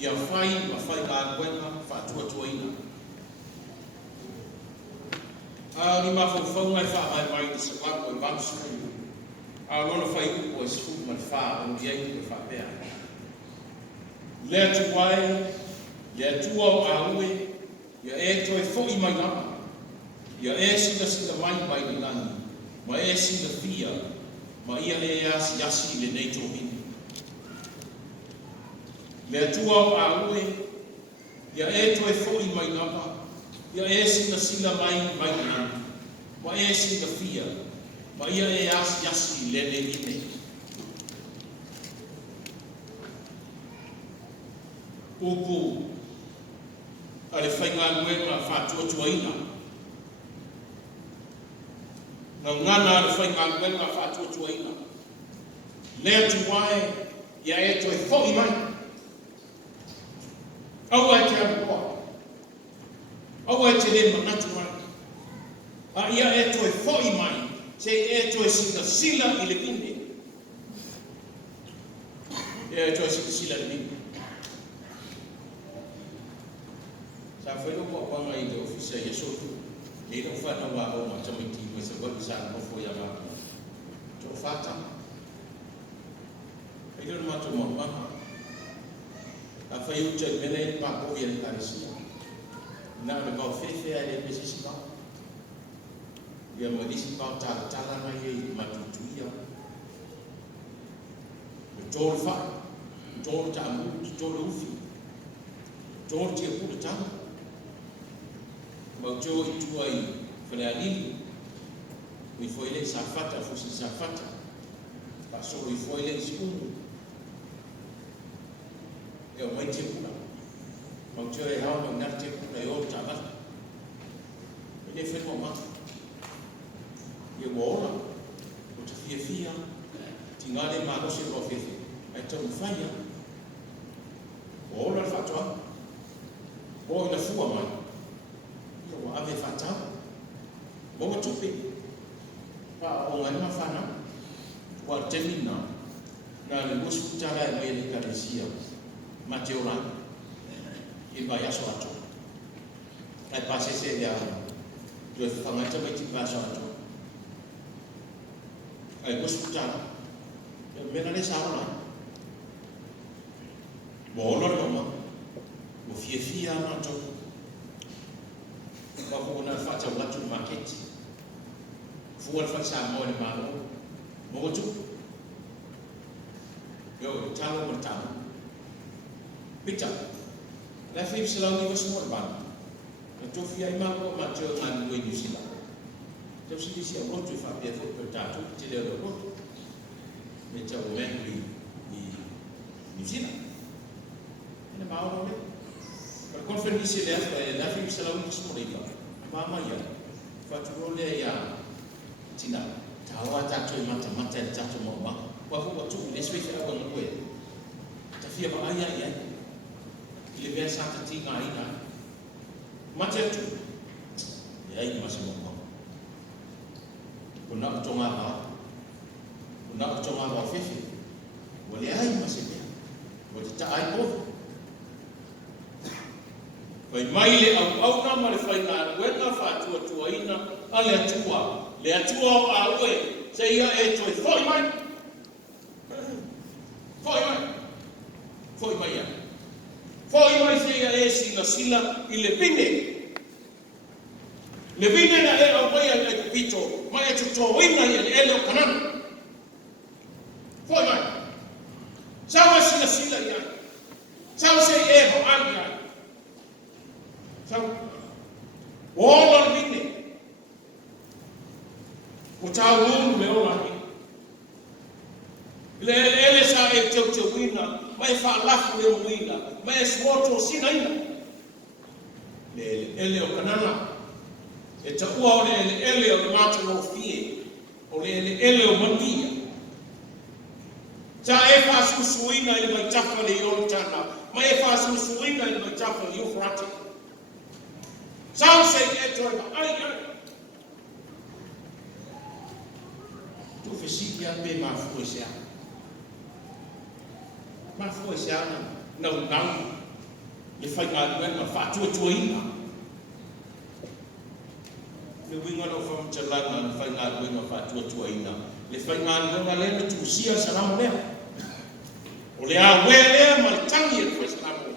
ia fai ma fai ngā kuenga whātua tuaina. Ni mawhawhau ngai wha mai te sakako e Bang School. Lona whai upo e school ma wha o iei te wha pēr. Lea tu wai, lea tu au a ue, ia e toi fōi mai lama. Ia e sila mai ni lani, ma e sila fia, ma ia le yasi le nei tō hini. Lea tu au a ue, ia e toi fōi mai lama, ia e sila mai ni lani, ma e sila fia, ma ia e yasi le nei hini. Upu, ale whainga nuenga whātua tuaina. Nā ngana ale whainga nuenga whātua tuaina. Lea tu wae, ia e toi whoi mai. Aua e te amukoa. Aua e te le manatu mai. Ia e toi whoi mai, se e toi sila i le ine. Ia e toi sila i le ine. Sa whaino mo wanga i te ofisa i asotu. Le no whana wā o ma tamiti mo sa waki sa nofo i a mā. Tō whata. Hei no mato mo maha. A whai uta i mene i pāko i ane kāresia. Nā me kau whewhea i e mesisi pā. Ia mo disi pā tāla mai e i matutuia. Me tōru whai. Tōru tāmu, tōru uwhi. Tōru tia kura tāmu. Mau tō i tua i whaneanini, i whoile sa whata, fusi sa whata, pa soro i whoile i sikunu. E o mai te puna. Mau tō e hao mai nara te puna i o tāwata. E ne whenua mata. I e waora, o ta fia, ti ngāne mānose roa whewe. Ai tau mwhaia. Waora whatoa. O ina fua mai. O ave whatau, monga tupi, pa o ngani mawhana, wa temina, nā le muskutara e mai le karesia, ma te orang, i vai aso ato. Ai pase se le ara, tu e whangaita mai ti vaso ato. Ai muskutara, mena le saona. Mo olor noma, mo fia mato, Wako na fata watu market. Fuwa fata mo ni malo. Mo tu. Yo talo mo talo. Pita. La fib sila ni was mo ban. Na to fia imako ma te ngan we ni sila. Te si si a rotu fa pe fo tato te le rotu. Me te o men ni sila. Ina mauro me. Per conferenze le la fib sila ni was mo riva. Mama ya, faturole ya tina. Tawa tato i mata tato mo ma. Wafu watu leswe fera ko ngwe. Tafia ba aya ya. Ile be sa ta tinga ina. Mata tu. Ya i masimo ko. Kuna kutonga ba fefe. Wale ai masime. Wale ta ai ko. Vai maile au na mare fai na wena fatua tuaina ale atua le atua a ue se ia e toi foi mai ia foi mai se ia e sila i le pine na e au mai ale kupito mai e tutoina ia le ele o kanana foi mai sawa sila ia sawa se e ho ania Sau, ola mine. O tau unu me ola mine. Ele sa e te wina, mai fa lafu le wina, mai swoto sina ina. Ele o kanana. E ta ua o ele o mata no fie. O ele o mandia. Ta e fa susuina i mai tafa le yontana. Mai e fa susuina i mai tafa le yufrati. Sao se e toi ba ai. Tu fesi ya be ma fu sia na nau le fai ngā whātua ina. Le winga no whamtalanga le fai ngā whātua ina. Le fai ngā lena tūsia saramo lea. O le a wea lea ma le tangi e koe saramo.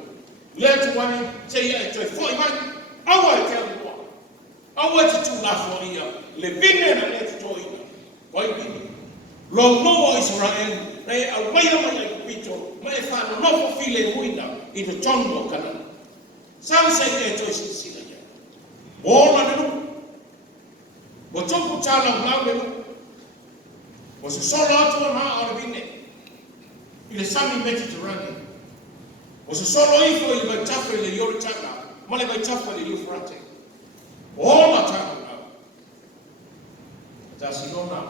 Lea tuane te ia e toi fwoi mai. Awa e te alua. Awa te tū la fwoi ia. Le vine na lea te toi ina. Wai vine. Lo noa Israel. Nei a waia mai e kupito. Mai e whāna nofo file huina. I te tonu o kana. Sao sei e toi sila ia. Ola ne nu. Wa toku tala ulau ne nu. Wa se solo atua na a vine. I le sami Mediterranean. O se solo ifo i le tafa i le Yoritanga, ma le tafa i le Euphrates. O la tanga na. Ta sinona.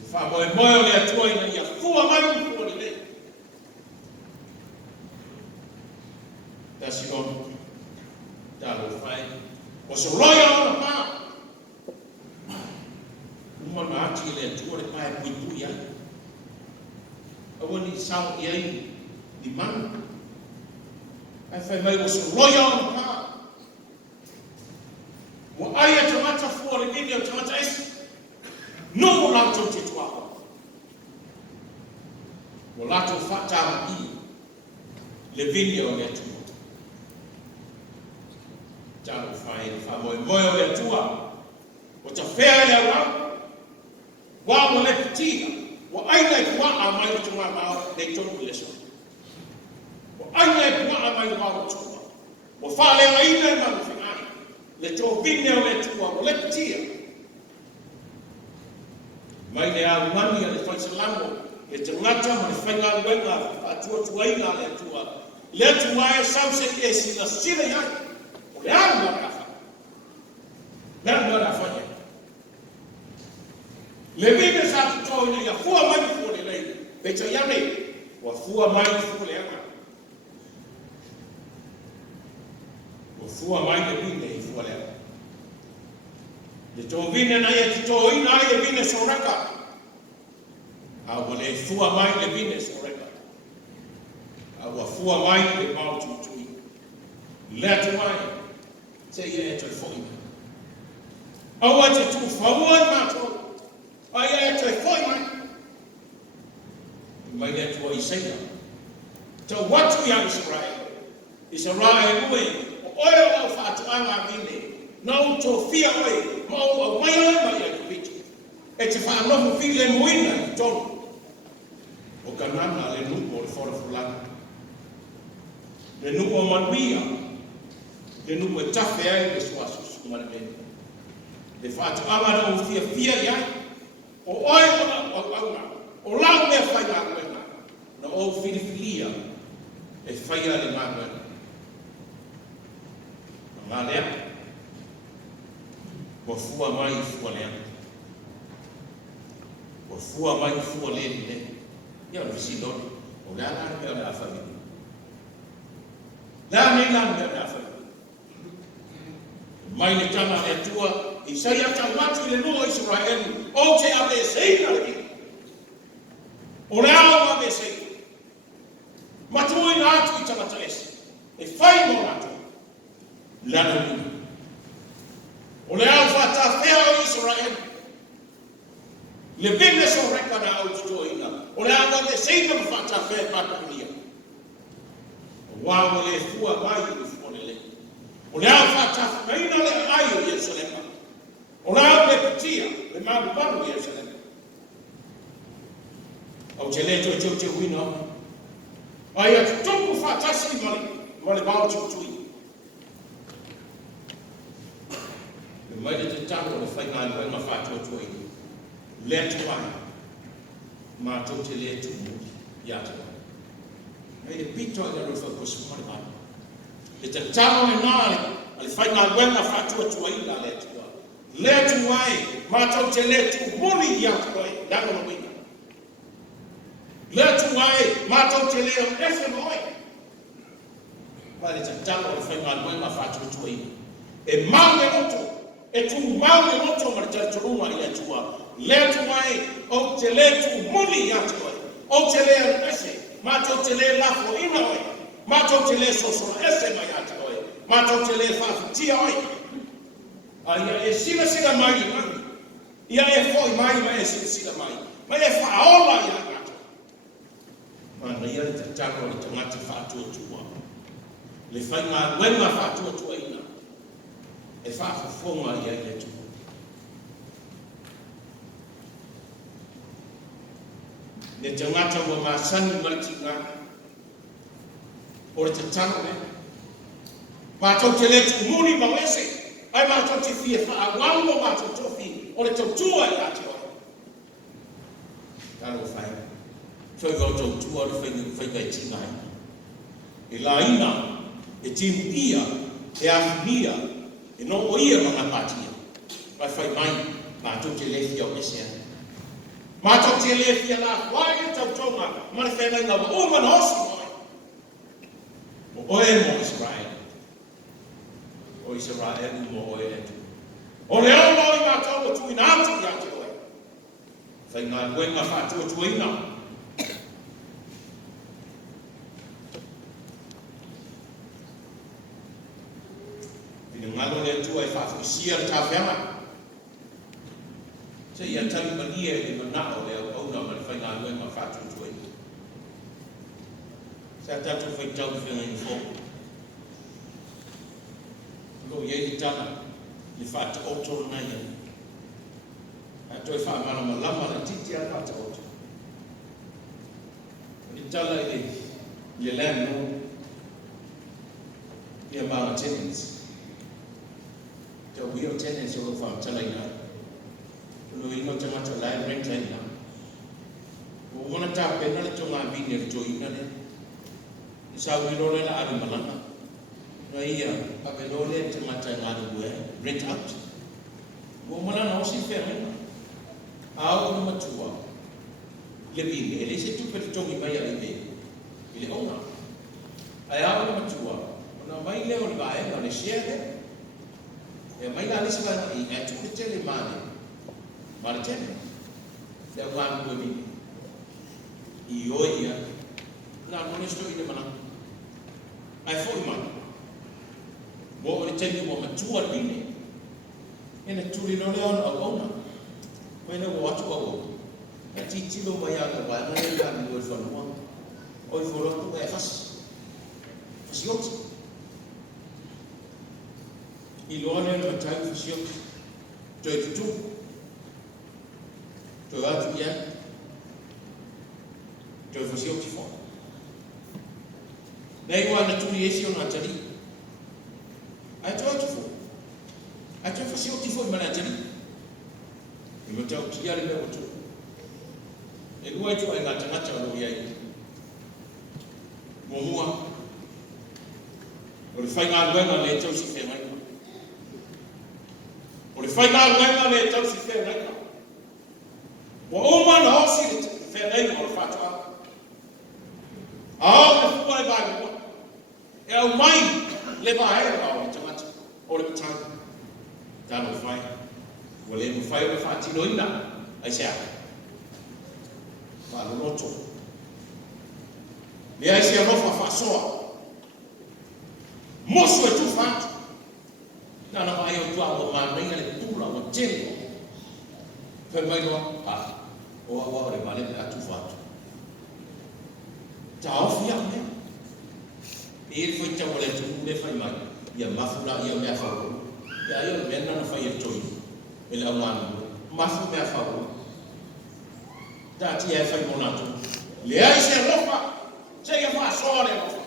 I wha moe le atua ina ia fua mai i fua le. Ta sinona. Ta lo fai. O se roia ona pa. Uma na ati le atua le pae puitu ia. Awani sao iai di mana. Ai fai mai o se roia o ka. Mo ai a tamata fua le nini o tamata esi. No mo lato te tuawa. Mo lato whata i le vini o le atua. Talo fai wha moe o le atua. O ta whea le awa. Wa mo le pitina. Wa aina e kua a mai tu ngā mao nei tonu leso. Wa aina e kua a mai wā tua. Wa whale o aina e manu whingani. Le tō vine o le tua o le pitia. Mai le a ngani a le whaisalamo. Le te ngata ma le whainga wenga a tua tuaina le tua. Le tua e sausa e sila sila iai. O le a ngana wha. Le a ngana wha. Le vine sa tu tō ina ia fua mai fua le lei. Pecha iame, wa fua mai fua le ama. Wa fua mai le vine i fua le ama. Le tō vine na ia tu tō ina ai e vine soraka. A wa le fua mai le vine soraka. A wa fua mai le mau tutui. Le atu mai, se ia e toi fo ina. Awa te tu faua i mātou. Ai e te foi mai. Mai le tua i seina. Te watu ia Israel. Israel ue. O oe o whātu anga vine. Nau tō fia oe. Mau au mai oe mai e kupitu. E te whānofu file muina i tonu. O kanana le nuko le fora fulana. Le nuko o manuia. Le nuko e tafe ai le suasus. Kumane meni. Le whātu anga o fia iai. O oe o auna, o lau mea whai ngā kuenga, na o whiriwhiria e whaia le ngā kuenga. Ngā lea, wa fua mai fua lea. Wa fua mai fua lea ni le. Ia o visi lori, o lea ngā mea le awhawini. Lea mea ngā mea le awhawini. Mai le tama le tua, i sai ata watu le noa Israel, o te ave seina le ki. O le ao ave seina. Matui na atu i tamata esi. E whai mo natu. Lana nina. O le ao whata whea o Israel. Le vime so reka na au tuto ina. O le ao ave seina ma whata whea pākunia. O wāo le fua mai i fua le le. O le ao whata whaina le ai o Yerusalema. O rao le pitia, le maru maru i Yerusalem. Au te leto e te wina. Ai atu tupu whatasi male bao te utui. Le maile te tango le whainga luenga whatua tuai. Le atu ai. Mātou te le atu muri. Ia te wai. Mai le pito e le rufa kusu male male. Le te tango e nāle. Le whainga luenga whatua tuai la le atu. Letu wai, mātou te letu muni i atu wai, nanga na wina. Letu wai, mātou te leo efe moi. Wai le tatalo e whainga luenga whātua tuai. E maunge noto, e tu maunge noto ma le taturunga i atua. Letu wai, o te letu muni i atu wai. O te leo efe, mātou te leo lafo ina wai. Mato te le sosola ese mai ata oi. Mato te le whawhitia oi. Ia e sila mai mai. Ia e foi mai mai e sila mai. Mai e whaola ia kato. Mana ia te tako le tangata whātua tua. Le whainga wenga whātua tua ina. E whawhafonga ia i le tua. Ne tangata wa māsani ngati ngā. Ora te tano ne. Mātou te le tu muni mawese. Ai mātou te fia whaangango mātou tofi. Ora tau tua i ate oi. Taro whai. Toi gau tau tua ora whaikai tingai. E la ina, e timu ia, e ahinia, e no o ia mga pātia. Vai whai mai, mātou te le fia o mesea. Mātou te le fia la whai e tau tonga. Mare whenai ngā wa o mana osi mai. O oe mo Israel. O Israel mo oe etu. O leo moi mātou o tui nātu i ate oe. Whai ngā luenga whātua tuina. Pina ngalo le tua e whawhisia le tāwhianga. Se ia tari mania e manao leo auna ma le whai ngā luenga whātua tuina. Sa tatu whai tau whianga i fō. Lo iei i tana, li whāta otoro nei e. A toi whaamana ma lama le titi a whāta otoro. Ni tala i le landlord, i a mga tenants. Tau wio tenants o wha tala i nā. Lo ino tangata lai renta i nā. O wana tā pena le tonga vini e to ina ne. Sa wiro le la ari malanga. Na ia, papelole te mata ngāru bue, rent out. Mo malana o si whenga. Ao na matua. Le bine, ele se tupe te tongi mai a ibe. Ile ona. Ai ao na matua. Ona mai leo le vaenga le share. E mai la lisi vana i e tupe tele mane. Mane tele. Le wānu bue bine. I oia. Na monesto i le mana. Ai fo i mana. Mo o le teni mo matua bine. Ena turi no leo na auna. Koena o atu au. Na titilo mai ana wa na le ka ni o whanua. O i whorotu e fasi. Fasi oti. I loa nea na matai fasi oti. Toi tutu. Toi atu ia. Toi fasi oti fo. Nei wa na turi esi o na tari. Ai toi atu fo. Ai toi fasi oti fo i mana tari. I mo tau kia le mea tu. E lua i tu ai ngata ngata o iai. Mo mua. O le whai ngā luenga le tau si whenga. O le whai ngā luenga le tau si whenga. Mo o mana hosi le whenga o le whatua. Ao le fua e vai mua. E au mai le vaera o le tangata. O le patanga. Tano whai. O le mwhai o le whaatino ina. Ai sea. Whalonoto. Le ai sea rofa whasoa. Mosu e tu whatu. Nana mai o tua o māneinga le tūra o tēngo. Whai mai noa. O awa o le male me atu whatu. Ta ofi a mea. E le whai tau o le tūru le whai mai. Ia mafura ia mea whau. Ia ia le mena na whai e toi. E le au manu. Mafu mea whau. Tati e whai monato. Le ai se rofa. Se ia wha soa le rofa.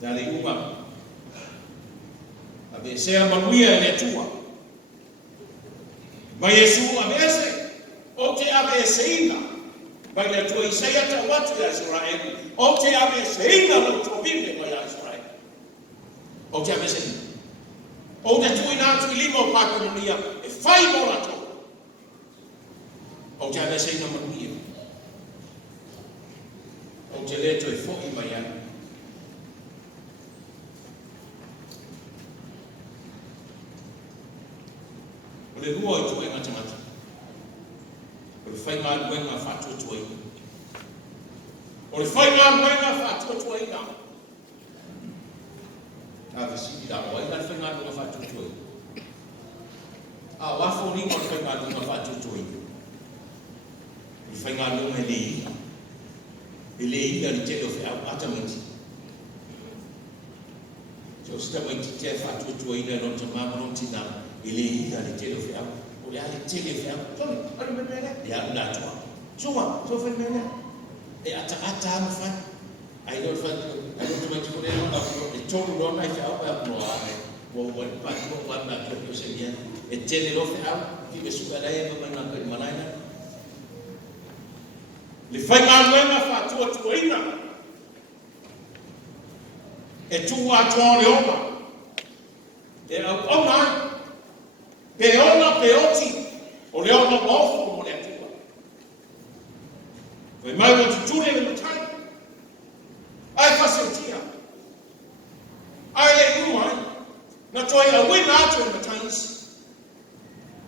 Tari unga. Abe sea manuia le tua. Mai Yesu abe se. O te abe se ina. Mai le tua Isaia ta watu ya Israel. O te abe se ina lo tua binde mai a Israel. O te abe se ina. O te tui nātu I lima o Pākononia. E whai mora tō. O te abe se ina manuia. O te leto e whoki mai ana. O le rua I tu e ngatamata. O le whai ngā luenga whatua tuai. O le whai ngā ruenga whātua tua ina. Tā kasi la o ina le whai ngā ruenga whātua tua ina. A wafo ringa le whai ngā ruenga whātua tua ina. Le whai ngā ruenga le ina. Le ina le tele o whi au ata maiti. So sta maiti te whātua tua ina no te mamaro tina. Le ina le tele o whi au. O le ale tele o whi au. Tone, anu me mele. Le anu nā tua. Suma, so whi mele. E ata ama whai. Ai no whai, ai no te mai tiko reo na e tonu rona i te au ea kua ai. Wa wani pati mo wana kia kio se nia. E tele rofe au, ki me suka rei e mamana kari manaina. Le whai ngā nuenga whātua tuaina. E tua atoa le oma. E au ona ai. Pe ona pe oti. O le ona maofu mo le atua. Koe mai o tutule le matai. Ai whaseotia. Ai le ua ai. Na toi a wina atu e matais.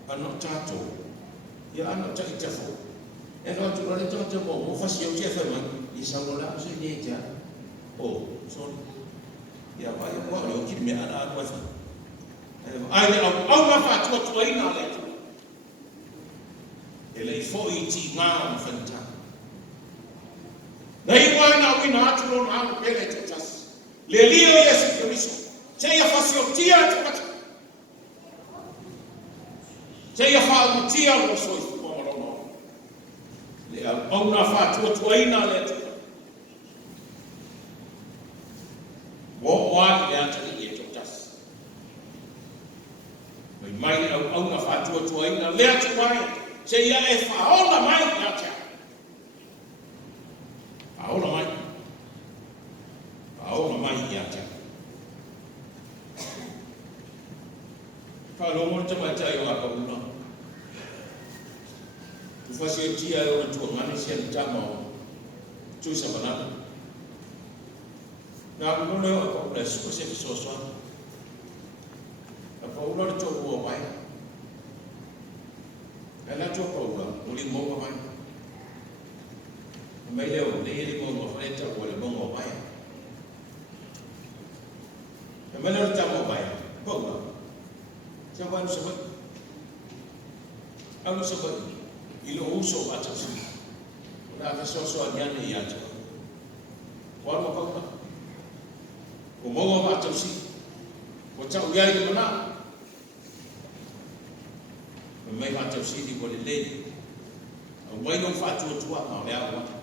Ano tato. Ia ano ta i tefo. E no atu rare tata mo. Mo whaseotia whai mai. I sangola se ne tea. O, sorry. Ia vai a kua o kiri mea ana anu efa. Ai le au ma whatua tuaina le atu. E le i fo i ti ngā ma whanita. Nei wai na wina atu no na anu pele te tasi. Le lio Yesu Kiriso. Se ia whasiotia te kata. Se ia whaamutia lo soi fumarono. Le au na whātua tuaina le atu. Wo wai le atari e te tasi. Mai au na whātua tuaina le atu wai. Se ia e whaona mai le atu. Aola mai i ata. Whalomo te maitai o aka una. Tu whasi e tia e ora tua ngane sia ni tama o tui sa banana. Nā kuno leo aka una e suka se ki sosoa. A paula le tōku o mai. E la tō paula, uli mōka mai. Mai leo, le ili mongo whaneta o le mongo mai. E mai leo tamo mai, paula. Sia wanu sa mai. Anu sa mai, ilo uso o atasi. Nā ka soso a niane i ata. Wanu paula. O mongo o atasi. O tau iai ni mana. E mai atasi ni wale lei. O mai no whatua tua ma lea wata.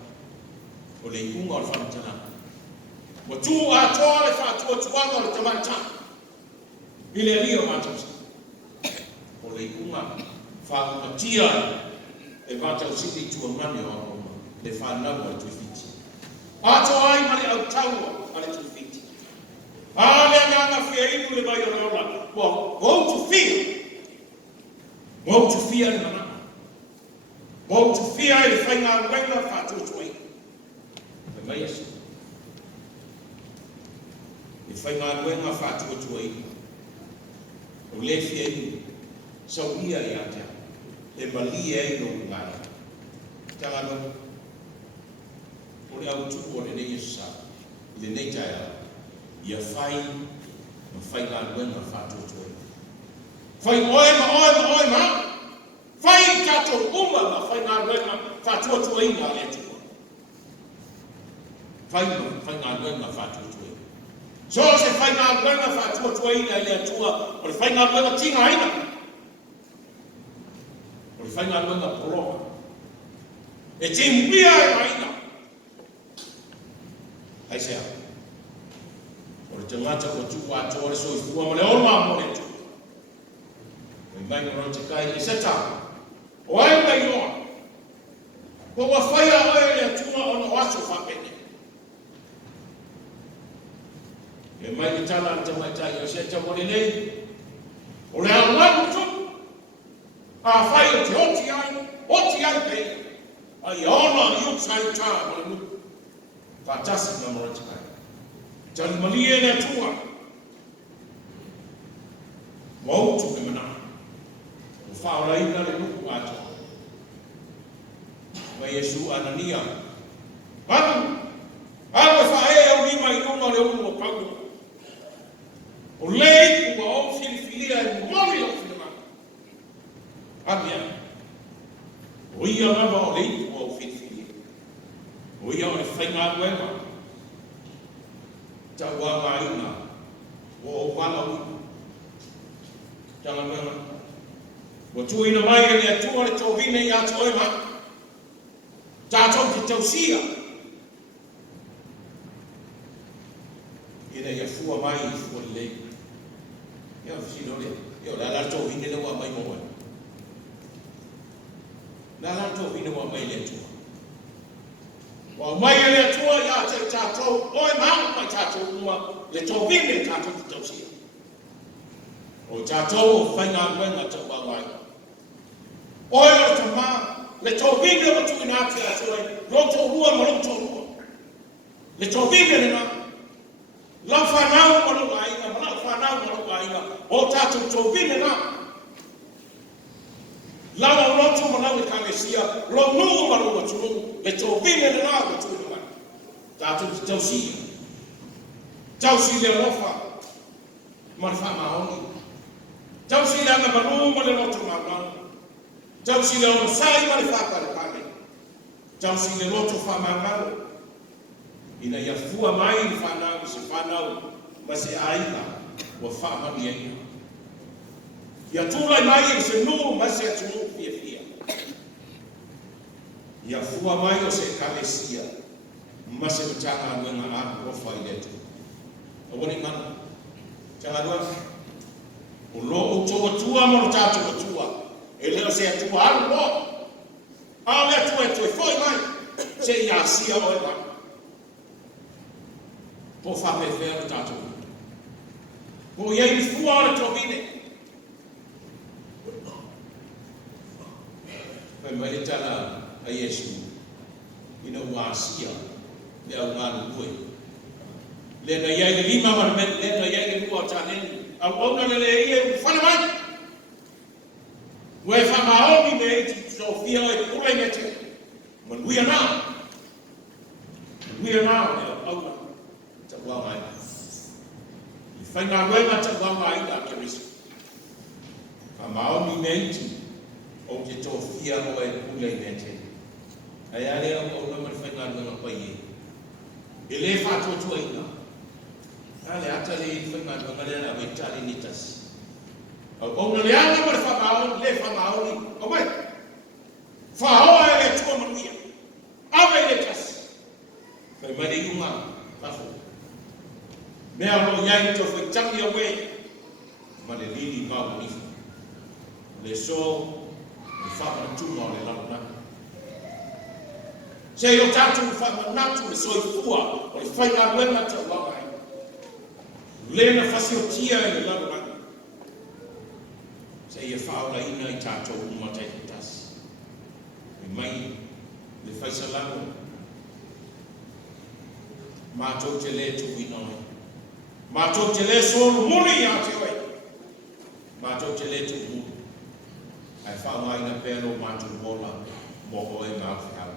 O le ikunga o le whanatana. Mo tū atoa le whātua tuanga o le tamatana. I le alia o mātausi. O le ikunga whāumatia e mātausi ni tuangani o akoma. Le whanau o le tuifiti. Atoa ai ma le au taua a le tuifiti. A le anganga whia inu le mai o le ona. Mo tu fia. Mo tu fia le mana. Mo tu fia e le whainga wenga whātua tuai. Mai asu. E whai ngā ruenga whātua tuai. O le fia inu. Sau ia i atea. E malia e no ngāi. Tangano. O le au tuku o le nei esa. I le nei taia. Ia whai. Ma whai ngā ruenga whātua tuai. Whai oe ma. Whai tato uma ma whai ngā ruenga whātua tuai ngā le tuku. Whai ngā ruenga whātua tuai. So se whai ngā ruenga whātua tuai i le atua, o le whai ngā ruenga tinga aina. O le whai ngā ruenga poroa. E te mwia e aina. Hai sea. O le tangata o tu wātua le soi fua mo le orma mo le tu. O i mai ngaro te kai e seta. O ai mai noa. Ko wa whai a oe le atua o no aso whapene. E mai ni tala anta mai tai o se te mori nei. O le au lagu tu. A whai o te oti ai pei. A i ona i uksai tā o le nuku. Whātasi na mora te kai. Tali malie le atua. Mautu me mana. O whaora ina le nuku atua. Mai Yesu Anania. Manu. wema. Tawa maina. O wala u. Tanga wema. Wa tu ina mai ni atua le tovine ya toema. Tato ki tausia. Ina ya fua mai fua le. Ya fisi no le. Yo la tovine le wa mai mo. La tovine wa mai le tu. Wa mai le tu ya te tato o ma tato uma le tovine tato ki tausia. O tato fa nga ngwa ta wa mai. Oyo tama le tovine o tu ina te aso roto rua mo roto rua. Le tovine le na la fa na mo lo ai na la fa na mo lo ai na o tato tovine na la roto mo na ka mesia lo no mo lo tu le tovine le na o tu na tato tausia tausia le rofa marfa maoni tausia na baru mo le roto ma Tausi le ono sai ma le faka le pale. Tausi le roto fa mangalo. Ina ya fua mai le whanau, se whanau, ma se aina, wa wha mani aina. Ia tūlai mai e se nuu, ma se atu fia fia. Ia fua mai o se kalesia, ma se matanga anuenga aku o whai letu. A wani mana, tanga rua, o lo o toa tua mo lo tātua tua. E leo se atua alu lo. A le atua e foi mai. Se ia sia o e mai. Po whape whero tātou. Po iei ni fua o le tovine. Pai mai le tala a Yesu. Ina ua sia. Le au ngānu ue. Le na iei le lima marmen. Le na iei le lua o tāneni. Au auna le iei whana mai. Wai fa maoni me iti Sofia e pule me te. Man we are now. We are now. Auna. Ta wā mai. I whai ngā wema ta wā mai la kerisi. Fa maoni me iti. O te Sofia o e pule me te. Ai ale au auna man whai ngā wema pai e. E le whātotua ina. Ale ata le whai ngā wema le na weitari nitasi. O na le anga ma le whamaoni, o mai. Whaoa e le tua manuia. Awe le tasi. Whai mai le iunga, tafo. Mea lo iai to whai tangi awe. Ma le lili mau nifu. Le so, le whama tuma o le launa. Se o tatu whama natu le soi fua, o le whai ngā wema ta wamai. Lena whasio tia e le launa. Se ia whaola ina I tātou umatai tasi. E mai, le whaisalano. Mātou te le tu inoi. Mātou te le sōru muni a te oi. Mātou te le tu muni. Ai whaonga ina pēro mātou mola, moho e ngā whiau.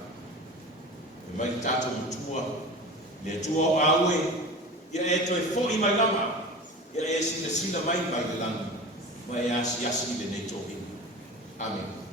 E mai tātou mutua, le tua o aue, ia e toi fo I mai lama, ia e sila mai mai le langa. Vai asi le nei tohi. Amen.